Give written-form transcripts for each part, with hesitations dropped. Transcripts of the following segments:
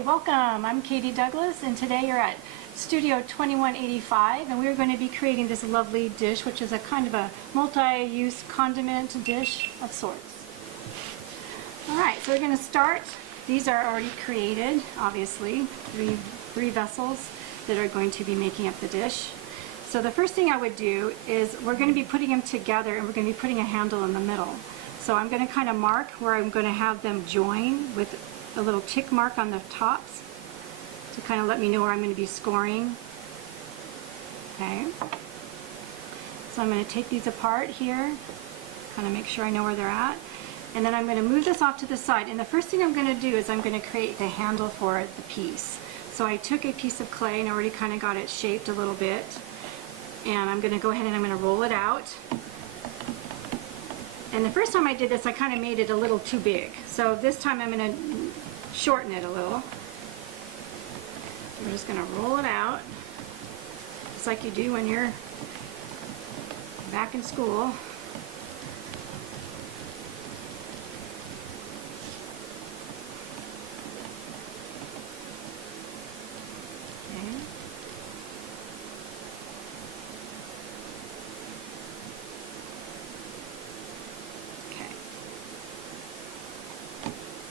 Hi, welcome. I'm Katy Douglas, and today you're at Studio 2185, and we're going to be creating this lovely dish, which is a kind of a multi-use condiment dish of sorts. Alright, so we're going to start. These are already created, obviously, three vessels that are going to be making up the dish. So the first thing I would do is we're going to be putting them together, and we're going to be putting a handle in the middle. So I'm going to kind of mark where I'm going to have them join with a little tick mark on the tops to kind of let me know where I'm going to be scoring. Okay. So I'm going to take these apart here, kind of make sure I know where they're at. And then I'm going to move this off to the side. And the first thing I'm going to do is I'm going to create the handle for the piece. So I took a piece of clay and already kind of got it shaped a little bit. And I'm going to go ahead and I'm going to roll it out. And the first time I did this, I kind of made it a little too big. So this time I'm going to shorten it a little. We're just going to roll it out, just like you do when you're back in school.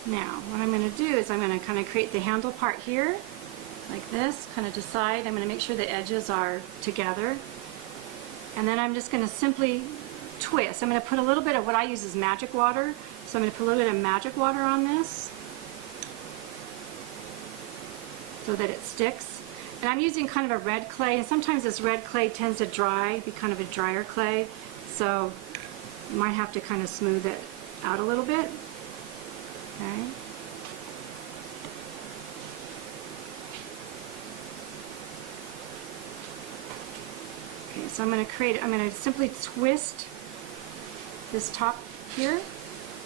Now, what I'm going to do is I'm going to kind of create the handle part here, like this, kind of decide. I'm going to make sure the edges are together. And then I'm just going to simply twist. I'm going to put a little bit of what I use is magic water. So I'm going to put a little bit of magic water on this so that it sticks. And I'm using kind of a red clay, and sometimes this red clay tends to dry, be kind of a drier clay. So you might have to kind of smooth it out a little bit. Okay. Okay, so I'm going to simply twist this top here,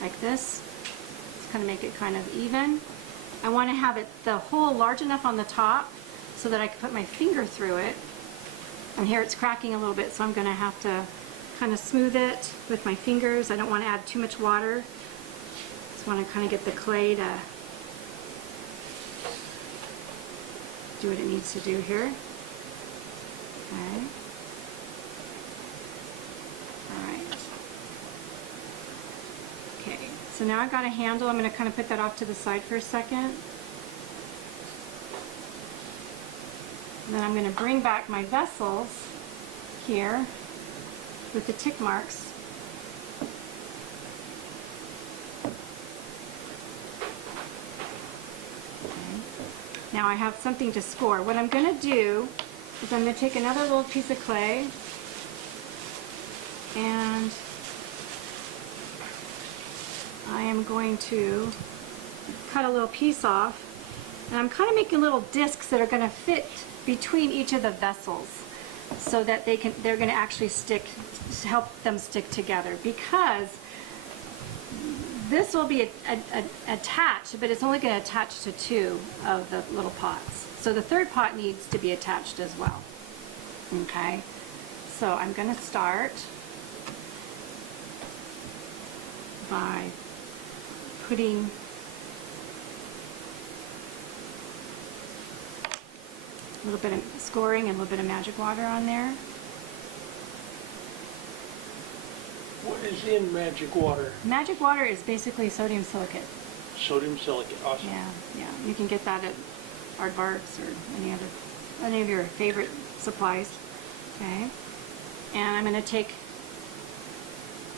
like this. Just kind of make it kind of even. I want to have the hole large enough on the top so that I can put my finger through it. And here it's cracking a little bit, so I'm going to have to kind of smooth it with my fingers. I don't want to add too much water. Want to kind of get the clay to do what it needs to do here. Okay. Alright. Okay, so now I've got a handle. I'm going to kind of put that off to the side for a second. And then I'm going to bring back my vessels here with the tick marks. Now I have something to score. What I'm going to do is I'm going to take another little piece of clay and I am going to cut a little piece off, and I'm kind of making little discs that are going to fit between each of the vessels so that they're going to actually help them stick together, because this will be attached, but it's only going to attach to two of the little pots. So the third pot needs to be attached as well. Okay, so I'm going to start by putting a little bit of scoring and a little bit of magic water on there. What is in magic water? Magic water is basically sodium silicate. Sodium silicate, awesome. Yeah. You can get that at Aardvarks or any of your favorite supplies. Okay. And I'm going to take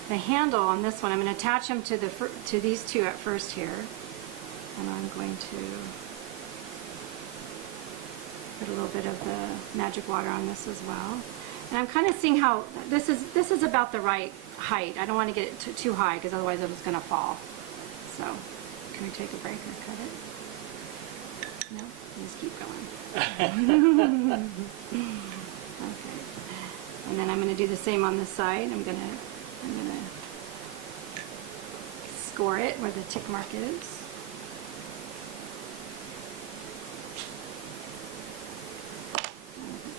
the handle on this one. I'm going to attach them to these two at first here, and I'm going to put a little bit of the magic water on this as well. And I'm kind of seeing how this is about the right height. I don't want to get it too high, because otherwise it was going to fall. So, can we take a break or cut it? No? Just keep going. Okay. And then I'm going to do the same on this side. I'm going to score it where the tick mark is.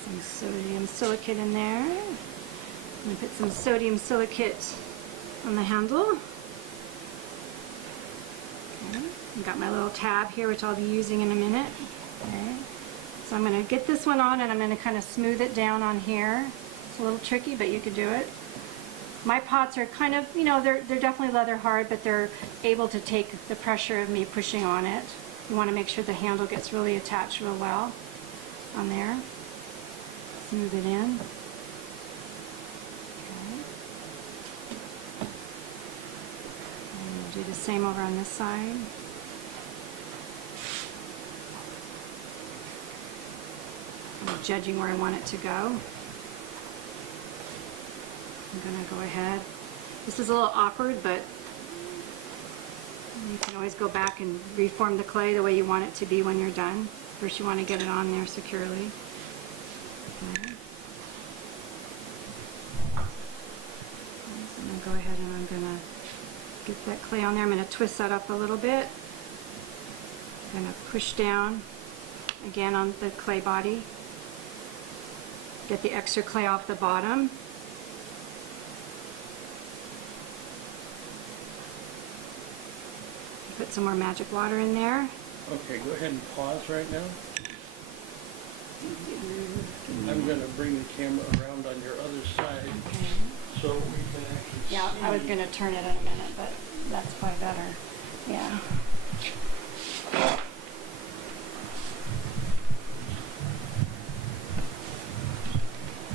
Some sodium silicate in there. I'm going to put some sodium silicate on the handle. Okay. I've got my little tab here, which I'll be using in a minute. Okay. So I'm going to get this one on, and I'm going to kind of smooth it down on here. It's a little tricky, but you could do it. My pots are kind of, you know, they're definitely leather hard, but they're able to take the pressure of me pushing on it. You want to make sure the handle gets really attached real well on there. Smooth it in. Okay. And we'll do the same over on this side. I'm judging where I want it to go. I'm going to go ahead. This is a little awkward, but you can always go back and reform the clay the way you want it to be when you're done. First you want to get it on there securely. Okay. So I'm going to go ahead and I'm going to get that clay on there. I'm going to twist that up a little bit. I'm going to push down again on the clay body. Get the extra clay off the bottom. Put some more magic water in there. Okay, go ahead and pause right now. I'm going to bring the camera around on your other side so we can actually see. Yeah, I was going to turn it in a minute, but that's probably better. Yeah.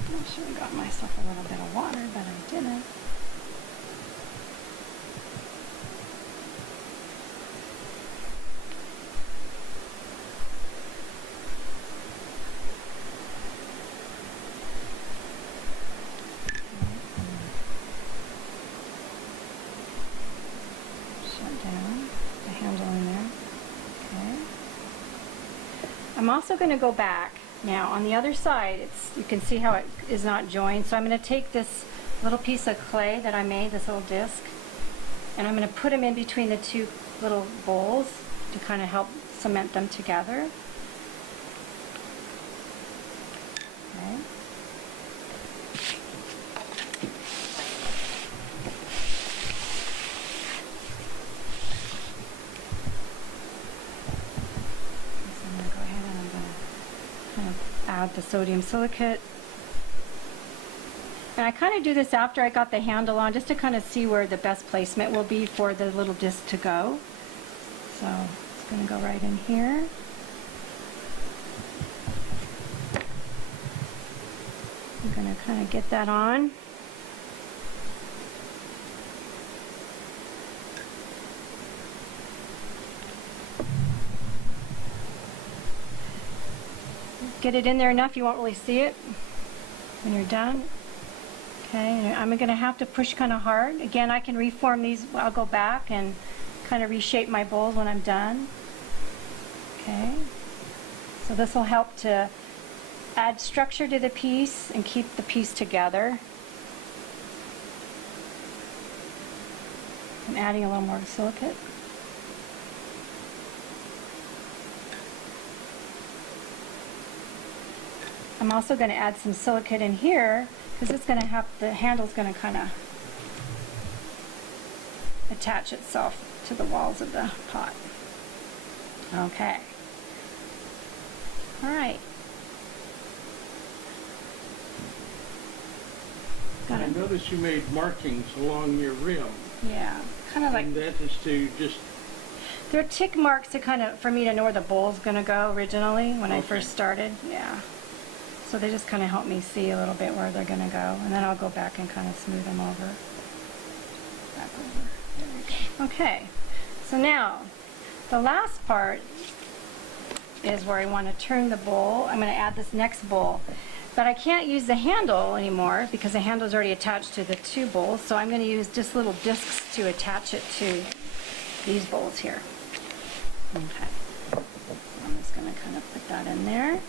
I should have got myself a little bit of water, but I didn't. I'm also going to go back now on the other side. You can see how it is not joined. So I'm going to take this little piece of clay that I made, this little disc, and I'm going to put them in between the two little bowls to kind of help cement them together. Okay. Add the sodium silicate. And I kind of do this after I got the handle on, just to kind of see where the best placement will be for the little disc to go. So it's going to go right in here. I'm going to kind of get that on. Get it in there enough you won't really see it when you're done. Okay, I'm going to have to push kind of hard. Again, I can reform these. I'll go back and kind of reshape my bowls when I'm done. Okay, so this will help to add structure to the piece and keep the piece together. I'm adding a little more silicate. I'm also going to add some silicate in here because it's going to have, the handle's going to kind of attach itself to the walls of the pot. Okay. All right. I noticed you made markings along your rim. Yeah, kind of like. And that is to just. They're tick marks to kind of, for me to know where the bowl's going to go originally when I first started. Yeah. So they just kind of help me see a little bit where they're going to go, and then I'll go back and kind of smooth them over. Back over. There we go. Okay, so now the last part is where I want to turn the bowl. I'm going to add this next bowl, but I can't use the handle anymore because the handle is already attached to the two bowls, so I'm going to use just little discs to attach it to these bowls here. Okay, so I'm just going to kind of put that in there.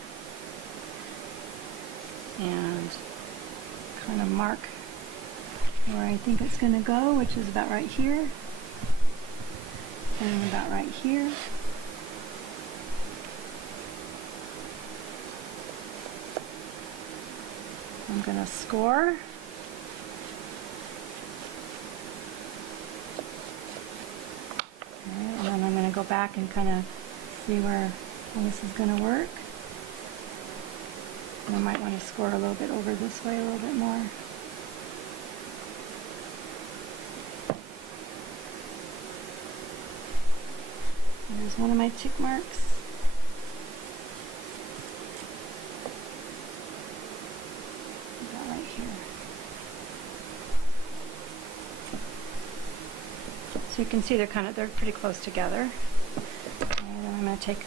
And kind of mark where I think it's going to go, which is about right here and about right here. I'm going to score. Okay, and then I'm going go back and kind of see where this is going to work. And I might want to score a little bit over this way a little bit more. There's one of my tick marks. About right here. So you can see they're pretty close together. And then I'm going to take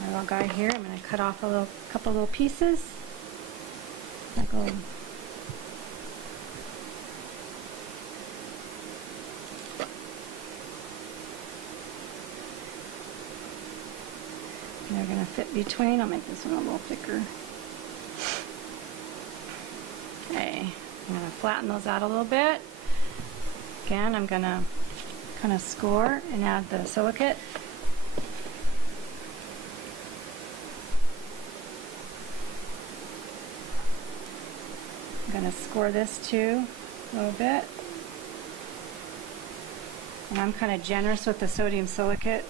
my little guy here. I'm going to cut off a couple little pieces. Like a little they're going to fit between. I'll make this one a little thicker. Okay, I'm going to flatten those out a little bit. Again, I'm going to kind of score and add the silicate. I'm going to score this too a little bit. And I'm kind of generous with the sodium silicate.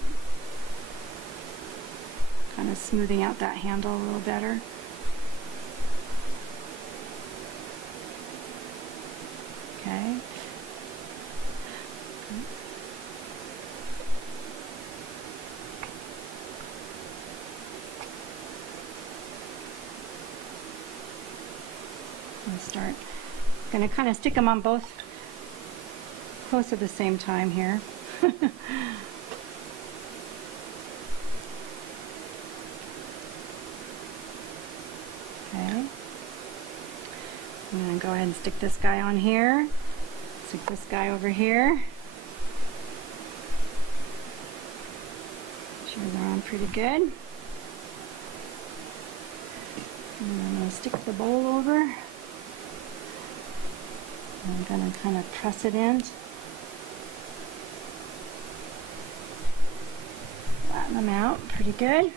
Kind of smoothing out that handle a little better. Okay. I'm going to kind of stick them on both close at the same time here. Okay. I'm going to go ahead and stick this guy on here. Stick this guy over here. Make sure they're on pretty good. And I'm going to stick the bowl over. I'm going to kind of press it in. Flatten them out pretty good.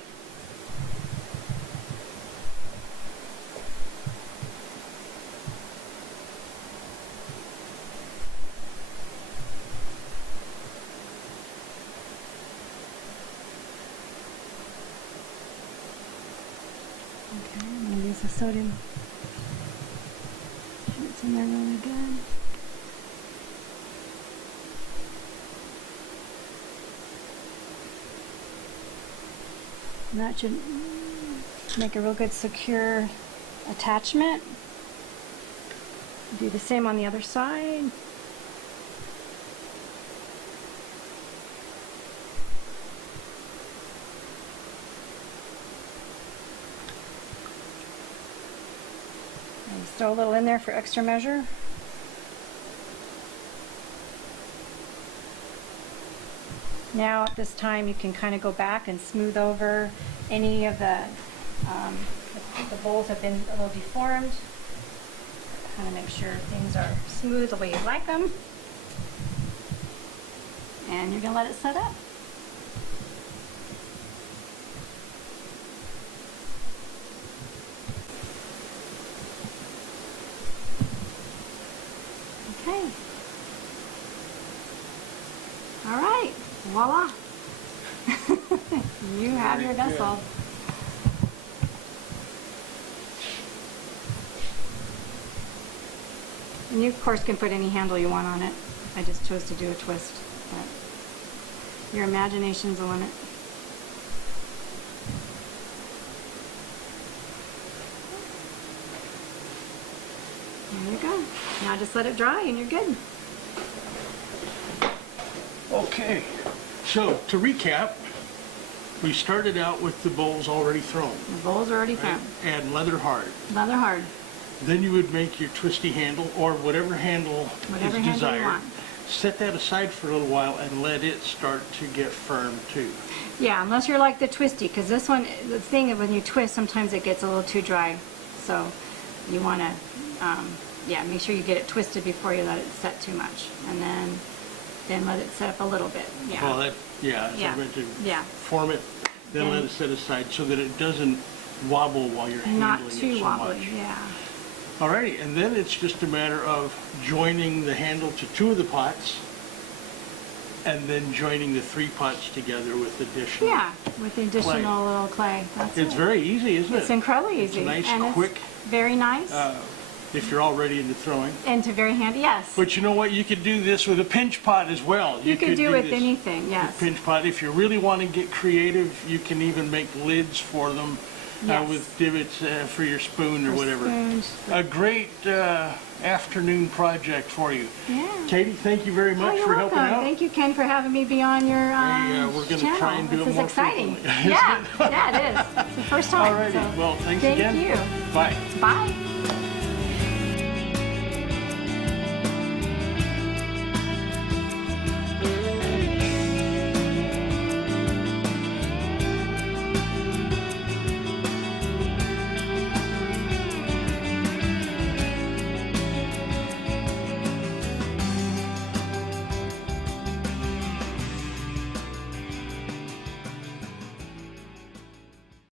Okay, I'm going to use the sodium. It's in there really good. And that should make a real good secure attachment. Do the same on the other side. Throw a little in there for extra measure. Now at this time you can kind of go back and smooth over any of the bowls have been a little deformed. Kind of make sure things are smooth the way you like them. And you're going to let it set up. Okay. All right. Voila. You have your vessel. And you, of course, can put any handle you want on it. I just chose to do a twist, but your imagination's the limit. There you go. Now just let it dry and you're good. Okay, so to recap, we started out with the bowls already thrown. The bowls are already right? thrown. And leather hard. Leather hard. Then you would make your twisty handle or whatever handle is desired. You want. Set that aside for a little while and let it start to get firm too. Yeah, unless you're like the twisty, because this one, the thing when you twist, sometimes it gets a little too dry. So you want to, yeah, make sure you get it twisted before you let it set too much, and then let it set up a little bit. Yeah. Well, that, yeah, Yeah. I'm going to Yeah. form it, then let it set aside so that it doesn't wobble while you're handling Not it too so wobbly. much. Yeah. Alrighty, and then it's just a matter of joining the handle to two of the pots and then joining the 3 pots together with additional. Yeah, with the additional little clay. That's It's it. very easy, isn't it? It's incredibly It's easy. nice, and quick, It's very nice if you're already into throwing. and very handy. Yes. But you know what? You could do this with a pinch pot as well. you could do with this anything. Yes. with pinch pot. If you really want to get creative, you can even make lids for them Yes. with divots for your spoon or whatever. Spoons. A great afternoon project for you. Yeah. Katie, thank you very Oh, much you're for welcome. helping out. Thank you, Ken, for having me be on your We're going to channel. try and do This it is more exciting. frequently. Yeah, yeah, it is. It's the first time. Alrighty, so well, thanks thank again. you. Bye. Bye.